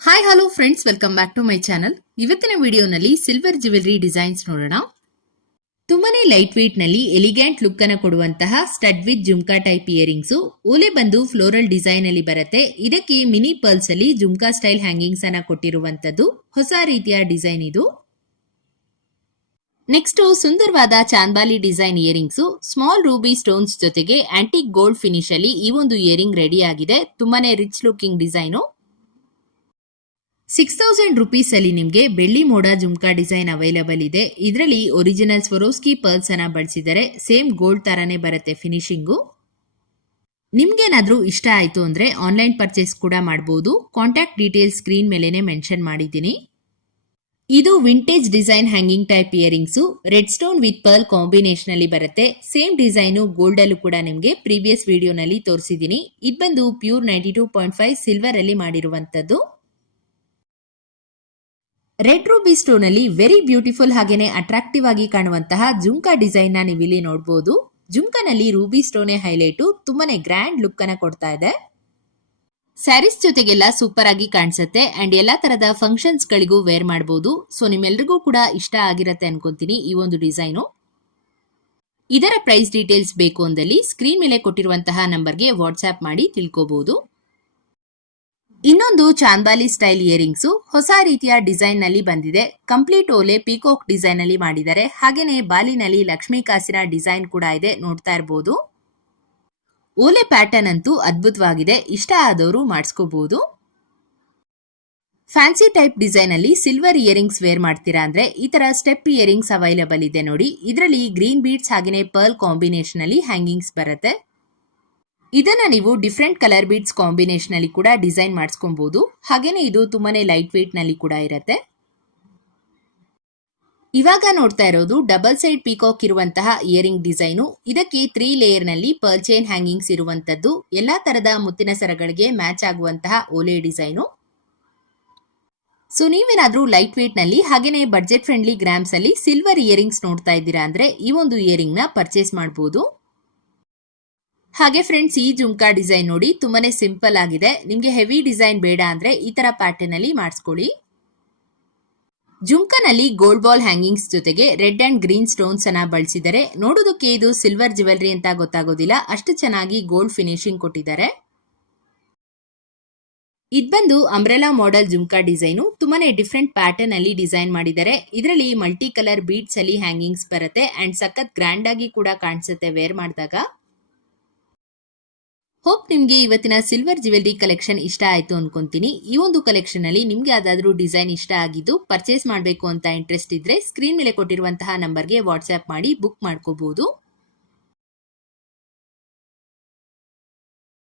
Hi hello friends welcome back to my channel ಇವತ್ತಿನ ವಿಡಿಯೋನಲ್ಲಿ silver jewellery designs ನೋಡೋಣ. ತುಂಬಾನೇ ಲೈಟ್ ವೇಟ್ನಲ್ಲಿ ಎಲಿಗ್ಯಾಂಟ್ ಲುಕ್ ಅನ್ನು ಕೊಡುವಂತಹ stud with jhumka type earrings ಓಲೆ ಬಂದು ಫ್ಲೋರಲ್ ಡಿಸೈನ್ ಅಲ್ಲಿ ಬರುತ್ತೆ. ಇದಕ್ಕೆ ಮಿನಿ ಪರ್ಲ್ಸ್ ಅಲ್ಲಿ ಜುಮ್ಕಾ ಸ್ಟೈಲ್ ಹ್ಯಾಂಗಿಂಗ್ಸ್ ಅನ್ನ ಕೊಟ್ಟಿರುವಂತದ್ದು ಹೊಸ ರೀತಿಯ ಡಿಸೈನ್ ಇದು. ನೆಕ್ಸ್ಟ್ ಸುಂದರವಾದ chandbali design earrings small ruby stones ಜೊತೆಗೆ ಆಂಟಿಕ್ ಗೋಲ್ಡ್ ಫಿನಿಶ್ ಅಲ್ಲಿ ಈ ಒಂದು ಇಯರಿಂಗ್ ರೆಡಿ ಆಗಿದೆ. ತುಂಬಾನೇ rich looking design six thousand rupees ಅಲ್ಲಿ ನಿಮಗೆ ಬೆಳ್ಳಿ ಮೋಡ ಜುಮ್ಕಾ ಡಿಸೈನ್ ಅವೈಲಬಲ್ ಇದೆ. ಇದರಲ್ಲಿ ಒರಿಜಿನಲ್ ಸ್ವರೋಸ್ಕಿ ಪರ್ಲ್ಸ್ ಅನ್ನ ಬಳಸಿದರೆ. ಸೇಮ್ ಗೋಲ್ಡ್ ತರಾನೇ ಬರುತ್ತೆ ಫಿನಿಶಿಂಗು ನಿಮ್ಗೇನಾದ್ರೂ ಇಷ್ಟ ಆಯ್ತು ಅಂದ್ರೆ ಆನ್ಲೈನ್ ಪರ್ಚೇಸ್ ಕೂಡ ಮಾಡಬಹುದು ಕಾಂಟ್ಯಾಕ್ಟ್ ಡೀಟೇಲ್ಸ್ ಸ್ಕ್ರೀನ್ ಮೇಲೇ ಮೆನ್ಷನ್ ಮಾಡಿದ್ದೀನಿ. ಇದು vintage design hanging type earrings red stone with pearl combination ಅಲ್ಲಿ ಬರುತ್ತೆ. ಸೇಮ್ ಡಿಸೈನು ಗೋಲ್ಡ್ ಅಲ್ಲೂ ಕೂಡ ನಿಮಗೆ ಪ್ರೀವಿಯಸ್ ವಿಡಿಯೋನಲ್ಲಿ ತೋರಿಸಿದ್ದೀನಿ. ಇದು ಬಂದು pure ninety two point five silver ಅಲ್ಲಿ ಸ್ಟೋನ್ ಅಲ್ಲಿ ವೆರಿ ಬ್ಯೂಟಿಫುಲ್ ಹಾಗೇನೆ ಅಟ್ರಾಕ್ಟಿವ್ ಆಗಿ ಕಾಣುವಂತಹ ಜುಮ್ಕಾ ಡಿಸೈನ್ನ ನೀವು ಇಲ್ಲಿ ನೋಡಬಹುದು ಜುಮ್ಕಾನಲ್ಲಿ ರೂಬಿ ಸ್ಟೋನೆ ಹೈಲೈಟು ತುಂಬಾನೇ ಗ್ರ್ಯಾಂಡ್ ಲುಕ್ ಅನ್ನ ಕೊಡ್ತಾ ಇದೆ. ಸ್ಯಾರೀಸ್ ಜೊತೆಗೆಲ್ಲ ಸೂಪರ್ ಆಗಿ ಕಾಣಿಸುತ್ತೆ ಅಂಡ್ ಎಲ್ಲಾ ತರದ ಫಂಕ್ಷನ್ಸ್ ಗಳಿಗೂ ವೇರ್ ಮಾಡಬಹುದು ಸೊ ನಿಮ್ಮೆಲ್ರಿಗೂ ಕೂಡ ಇಷ್ಟ ಆಗಿರತ್ತೆ ಅನ್ಕೊಂತೀನಿ ಈ ಒಂದು ಡಿಸೈನು ಇದರ ಪ್ರೈಸ್ ಡೀಟೇಲ್ಸ್ ಬೇಕು ಅಂದಲ್ಲಿ ಸ್ಕ್ರೀನ್ ಮೇಲೆ ಕೊಟ್ಟಿರುವಂತಹ ನಂಬರ್ಗೆ ವಾಟ್ಸ್ಆಪ್ ಮಾಡಿ ತಿಳ್ಕೋಬಹುದು ಇನ್ನೊಂದು ಚಾಂದಾಲಿ ಸ್ಟೈಲ್ ಇಯರಿಂಗ್ಸ್ ಹೊಸ ರೀತಿಯ ಡಿಸೈನ್ನಲ್ಲಿ ಬಂದಿದೆ. ಕಂಪ್ಲೀಟ್ ಓಲೆ ಪೀಕೋಕ್ ಡಿಸೈನ್ ಅಲ್ಲಿ ಮಾಡಿದ್ದಾರೆ. ಹಾಗೇನೆ ಬಾಲಿನಲ್ಲಿ ಲಕ್ಷ್ಮೀ ಕಾಸಿನ ಡಿಸೈನ್ ಕೂಡ ಇದೆ ನೋಡ್ತಾ ಇರಬಹುದು ಓಲೆ ಪ್ಯಾಟರ್ನ್ ಅಂತೂ ಅದ್ಭುತವಾಗಿದೆ. ಇಷ್ಟ ಆದವರು ಮಾಡಿಸ್ಕೋಬಹುದು ಫ್ಯಾನ್ಸಿ ಟೈಪ್ ಡಿಸೈನ್ ಅಲ್ಲಿ ಸಿಲ್ವರ್ ಇಯರಿಂಗ್ಸ್ ವೇರ್ ಮಾಡ್ತೀರಾ ಅಂದ್ರೆ ಈ ತರ ಸ್ಟೆಪ್ ಇಯರಿಂಗ್ಸ್ ಅವೈಲೇಬಲ್ ಇದೆ ನೋಡಿ. ಇದರಲ್ಲಿ ಗ್ರೀನ್ ಬೀಡ್ಸ್ ಹಾಗೆಯೇ ಪರ್ಲ್ ಕಾಂಬಿನೇಷನ್ ಅಲ್ಲಿ ಹ್ಯಾಂಗಿಂಗ್ಸ್ ಬರುತ್ತೆ. ಇದನ್ನ ನೀವು ಡಿಫ್ರೆಂಟ್ ಕಲರ್ ಬೀಡ್ಸ್ ಕಾಂಬಿನೇಷನ್ ಅಲ್ಲಿ ಕೂಡ ಡಿಸೈನ್ ಮಾಡಿಸ್ಕೊಬೋದು. ಹಾಗೆಯೇ ಇದು ತುಂಬಾನೇ ಲೈಟ್ ವೆಯ್ಟ್ನಲ್ಲಿ ನಲ್ಲಿ ಕೂಡ ಇರುತ್ತೆ. ಇವಾಗ ನೋಡ್ತಾ ಇರೋದು ಡಬಲ್ ಸೈಡ್ ಪೀಕಾಕ್ ಇರುವಂತಹ ಇಯರಿಂಗ್ ಡಿಸೈನು ಇದಕ್ಕೆ ತ್ರೀ ಲೇಯರ್ನಲ್ಲಿ ಪರ್ಲ್ ಚೈನ್ ಹ್ಯಾಂಗಿಂಗ್ಸ್ ಇರುವಂತದ್ದು ಎಲ್ಲಾ ತರದ ಮುತ್ತಿನ ಸರಗಳಿಗೆ ಮ್ಯಾಚ್ ಆಗುವಂತಹ ಓಲೆ ಡಿಸೈನು ಸೊ ನೀವೇನಾದ್ರೂ ಲೈಟ್ ವೇಟ್ನಲ್ಲಿ ಹಾಗೇನೆ ಬಡ್ಜೆಟ್ ಫ್ರೆಂಡ್ಲಿ ಗ್ರಾಮ್ಸ್ ಅಲ್ಲಿ ಸಿಲ್ವರ್ ಇಯರಿಂಗ್ಸ್ ನೋಡ್ತಾ ಇದ್ದೀರಾ ಅಂದ್ರೆ ಈ ಒಂದು ಇಯರಿಂಗ್ನ ಪರ್ಚೇಸ್ ಮಾಡಬಹುದು ಹಾಗೆ ಫ್ರೆಂಡ್ಸ್ ಈ ಜುಮ್ಕಾ ಡಿಸೈನ್ ನೋಡಿ ತುಂಬಾನೇ ಸಿಂಪಲ್ ಆಗಿದೆ. ನಿಮ್ಗೆ ಹೆವಿ ಡಿಸೈನ್ ಬೇಡ ಅಂದ್ರೆ ಈ ತರ ಪ್ಯಾಟರ್ನ್ ಅಲ್ಲಿ ಮಾಡಿಸ್ಕೊಳ್ಳಿ. ಜುಮ್ಕಾನಲ್ಲಿ ಗೋಲ್ಡ್ ಬಾಲ್ ಹ್ಯಾಂಗಿಂಗ್ಸ್ ಜೊತೆಗೆ ರೆಡ್ ಅಂಡ್ ಗ್ರೀನ್ ಸ್ಟೋನ್ಸ್ ಅನ್ನ ಬಳಸಿದರೆ ನೋಡೋದಕ್ಕೆ ಇದು ಸಿಲ್ವರ್ ಜ್ಯುವೆಲ್ರಿ ಅಂತ ಗೊತ್ತಾಗೋದಿಲ್ಲ. ಅಷ್ಟು ಚೆನ್ನಾಗಿ ಗೋಲ್ಡ್ ಫಿನಿಶಿಂಗ್ ಕೊಟ್ಟಿದ್ದಾರೆ. ಇದ್ ಬಂದು ಅಂಬ್ರೆಲಾ ಮಾಡೆಲ್ ಜುಮ್ಕಾ ಡಿಸೈನು ತುಂಬಾನೇ ಡಿಫ್ರೆಂಟ್ ಪ್ಯಾಟರ್ನ್ ಅಲ್ಲಿ ಡಿಸೈನ್ ಮಾಡಿದ್ದಾರೆ. ಇದರಲ್ಲಿ ಮಲ್ಟಿ ಕಲರ್ ಬೀಡ್ಸ್ ಅಲ್ಲಿ ಹ್ಯಾಂಗಿಂಗ್ಸ್ ಬರುತ್ತೆ ಅಂಡ್ ಸಖತ್ ಗ್ರ್ಯಾಂಡ್ ಆಗಿ ಕೂಡ ಕಾಣಿಸುತ್ತೆ ವೇರ್ ಮಾಡಿದಾಗ. ಹೋಪ್ ನಿಮ್ಗೆ ಇವತ್ತಿನ ಸಿಲ್ವರ್ ಜ್ಯುವೆಲ್ರಿ ಕಲೆಕ್ಷನ್ ಇಷ್ಟ ಆಯ್ತು ಅನ್ಕೊಂತೀನಿ. ಈ ಒಂದು ಕಲೆಕ್ಷನ್ ಅಲ್ಲಿ ನಿಮ್ಗೆ ಯಾವ್ದಾದ್ರು ಡಿಸೈನ್ ಇಷ್ಟ ಆಗಿದ್ದು ಪರ್ಚೇಸ್ ಮಾಡಬೇಕು ಅಂತ ಇಂಟ್ರೆಸ್ಟ್ ಇದ್ರೆ ಸ್ಕ್ರೀನ್ ಮೇಲೆ ಕೊಟ್ಟಿರುವಂತಹ ನಂಬರ್ಗೆ ವಾಟ್ಸ್ಆ್ಯಪ್ ಮಾಡಿ ಬುಕ್ ಮಾಡ್ಕೋಬಹುದು